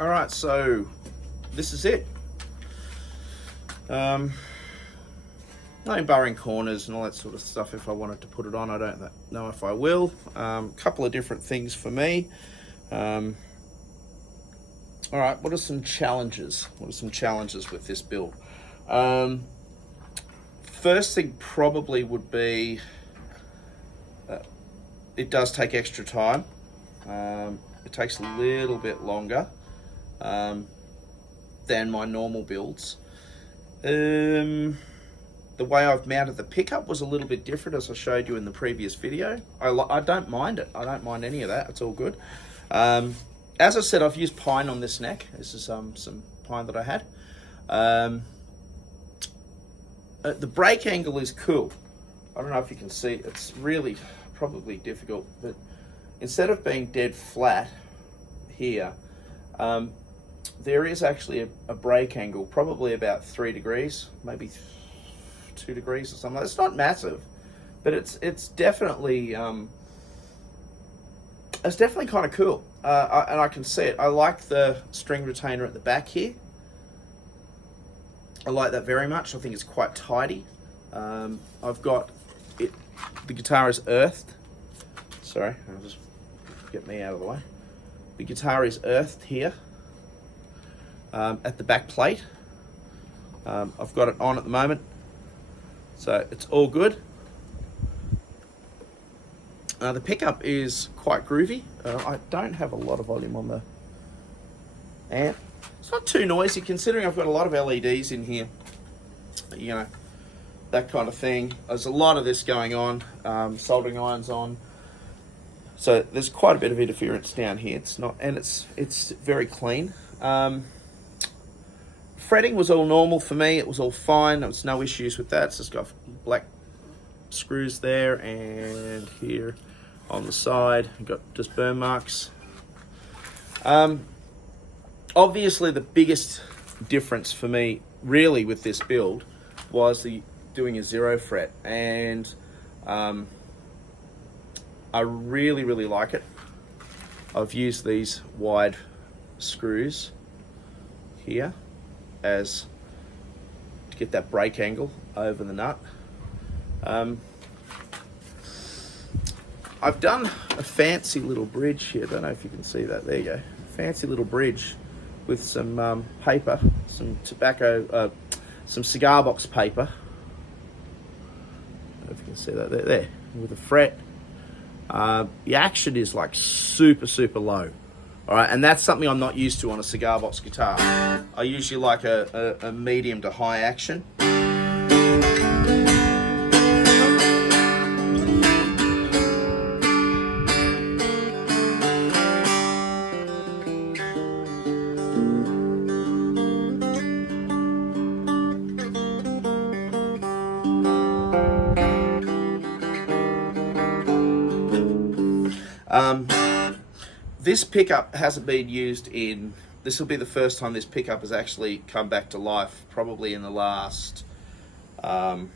All right, so this is it. No burring corners and all that sort of stuff. If I wanted to put it on, I don't know if I will. Couple of different things for me. All right, what are some challenges? What are some challenges with this build? First thing probably would be it does take extra time. It takes a little bit longer than my normal builds. The way I've mounted the pickup was a little bit different, as I showed you in the previous video. I don't mind it. I don't mind any of that. It's all good. As I said, I've used pine on this neck. This is some pine that I had. The brake angle is cool. I don't know if you can see. It's really probably difficult, but instead of being dead flat here, there is actually a brake angle, probably about 3 degrees, maybe 2 degrees or something. It's not massive, but it's definitely kind of cool, and I can see it. I like the string retainer at the back here. I like that very much. I think it's quite tidy. I've got it. The guitar is earthed. Sorry, I'll just get me out of the way. The guitar is earthed here at the back plate. I've got it on at the moment, so it's all good. The pickup is quite groovy. I don't have a lot of volume on the amp. It's not too noisy considering I've got a lot of LEDs in here. You know, that kind of thing. There's a lot of this going on. Soldering irons on. So there's quite a bit of interference down here. It's not, and it's very clean. Fretting was all normal for me. It was all fine. There was no issues with that. It's just got black screws there and here on the side. You've got just burn marks. Obviously, the biggest difference for me, really, with this build was doing a 0 fret, and I really like it. I've used these wide screws here to get that brake angle over the nut. I've done a fancy little bridge here. I don't know if you can see that. There you go. Fancy little bridge with some paper, some tobacco, some cigar box paper. I don't know if you can see that there with a fret. The action is like super low. All right, and that's something I'm not used to on a cigar box guitar. I usually like a medium to high action. This pickup hasn't been used this will be the first time this pickup has actually come back to life, probably in the last, I'll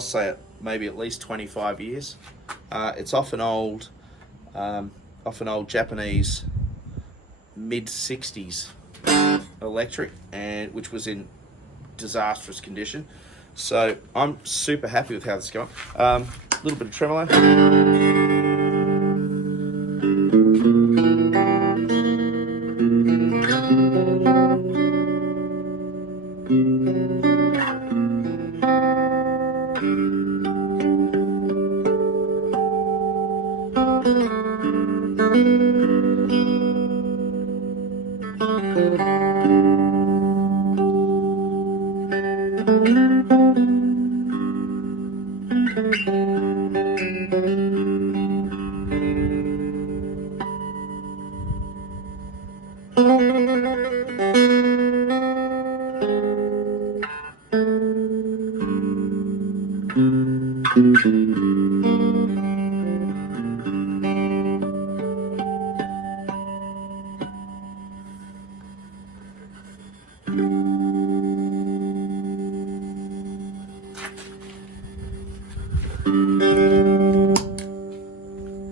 say it, maybe at least 25 years. It's off an old Japanese mid-60s electric, and which was in disastrous condition. So I'm super happy with how this is going. A little bit of tremolo.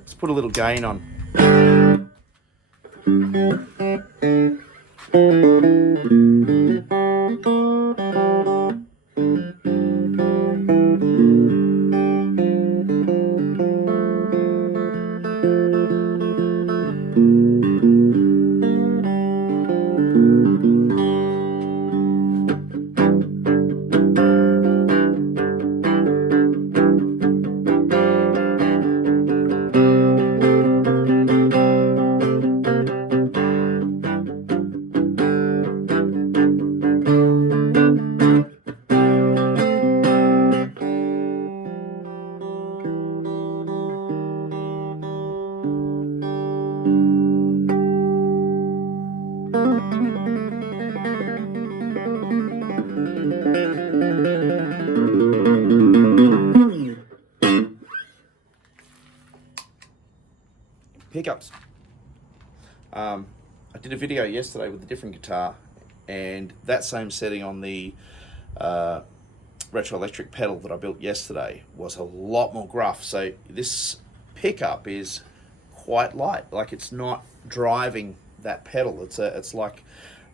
Let's put a little gain on. Pickups. I did a video yesterday with a different guitar, and that same setting on the Retro Electric pedal that I built yesterday was a lot more gruff. So this pickup is quite light, like it's not driving that pedal. It's like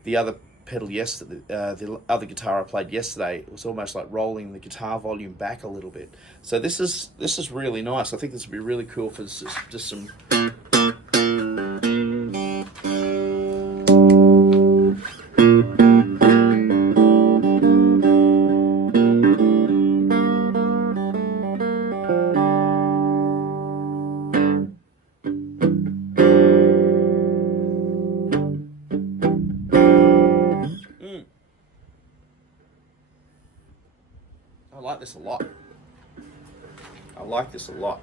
the other pedal yesterday, the other guitar I played yesterday. It was almost like rolling the guitar volume back a little bit. So this is really nice. I think this would be really cool for just some. I like this a lot. I like this a lot.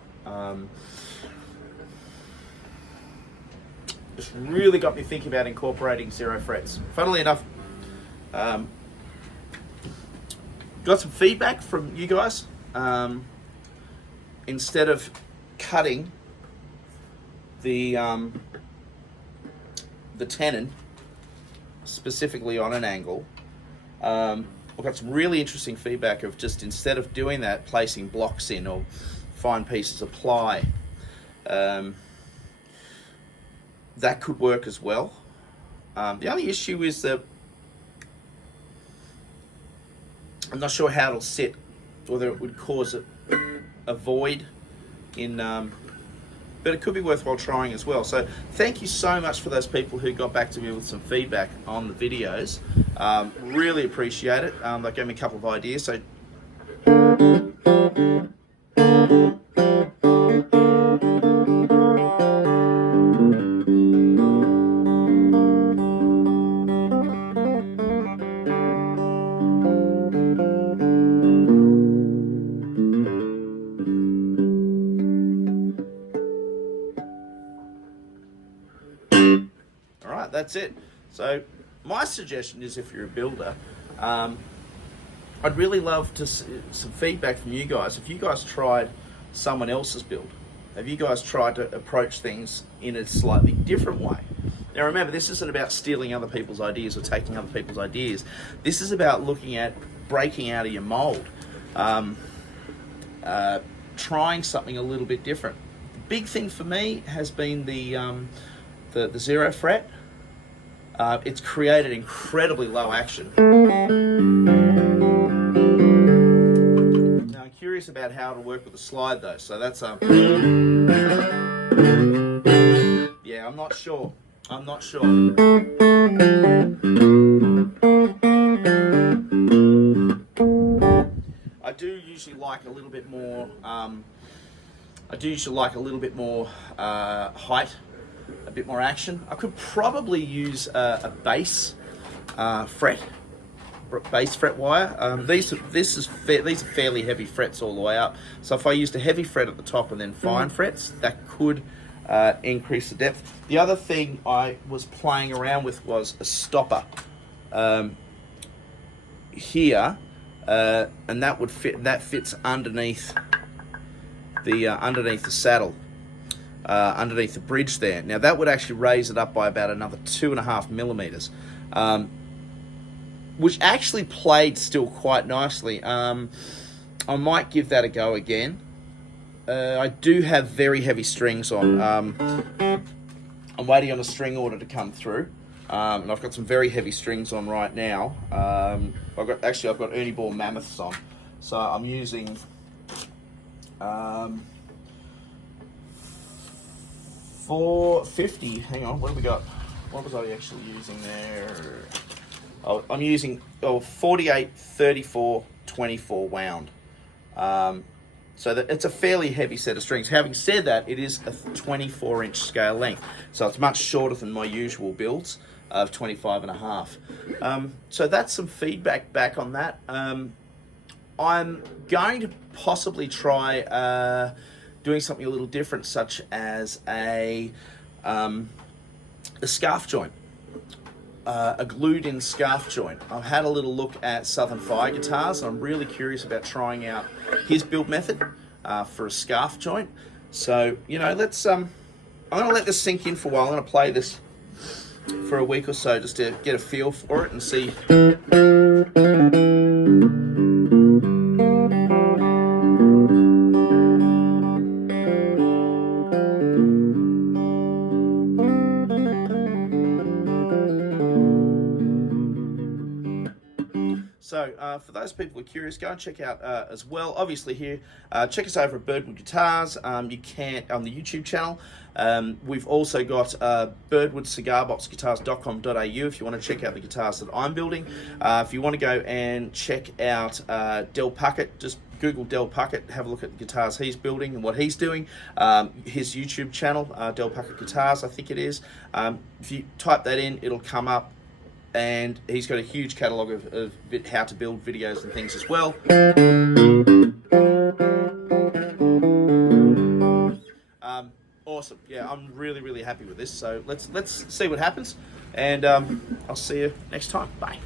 It's really got me thinking about incorporating zero frets. Funnily enough, got some feedback from you guys. Instead of cutting the tenon specifically on an angle, I've got some really interesting feedback of just instead of doing that, placing blocks in or fine pieces of ply. That could work as well. The only issue is that I'm not sure how it'll sit, whether it would cause a void in, but it could be worthwhile trying as well. So thank you so much for those people who got back to me with some feedback on the videos. Really appreciate it. That gave me a couple of ideas. So that's it. So my suggestion is, if you're a builder, I'd really love to see some feedback from you guys. If you guys tried someone else's build, have you guys tried to approach things in a slightly different way? Now remember, this isn't about stealing other people's ideas or taking other people's ideas. This is about looking at breaking out of your mold, trying something a little bit different. The big thing for me has been the zero fret. It's created incredibly low action. Now I'm curious about how it'll work with the slide though. So that's yeah, I'm not sure. I do usually like a little bit more. Height. A bit more action. I could probably use a bass fret wire. These are fairly heavy frets all the way up. So if I used a heavy fret at the top and then fine frets, that could increase the depth. The other thing I was playing around with was a stopper here, and that would fit. That fits underneath the saddle. Underneath the bridge there. Now that would actually raise it up by about another 2.5 millimeters, which actually played still quite nicely. I might give that a go again. I do have very heavy strings on. I'm waiting on a string order to come through. And I've got some very heavy strings on right now. I've got Ernie Ball Mammoths on. So I'm using 450. Hang on, what have we got? What was I actually using there? Oh, I'm using 48, 34, 24 wound. So that it's a fairly heavy set of strings. Having said that, it is a 24-inch scale length, so it's much shorter than my usual builds of 25 and a half. So that's some feedback back on that. I'm going to possibly try doing something a little different, such as a scarf joint. A glued-in scarf joint. I've had a little look at Southern Fire guitars, and I'm really curious about trying out his build method for a scarf joint. So, you know, let's. I'm going to let this sink in for a while. I'm going to play this for a week or so just to get a feel for it and see. So for those people who are curious, go and check out as well. Obviously here, check us over at Birdwood Guitars. You can on the YouTube channel. We've also got birdwoodcigarboxguitars.com.au if you want to check out the guitars that I'm building. If you want to go and check out Del Puckett, just Google Del Puckett, have a look at the guitars he's building and what he's doing. His YouTube channel, Del Puckett Guitars, I think it is. If you type that in, it'll come up. And he's got a huge catalogue of how to build videos and things as well. Awesome. Yeah, I'm really, really happy with this. So let's see what happens. And I'll see you next time. Bye.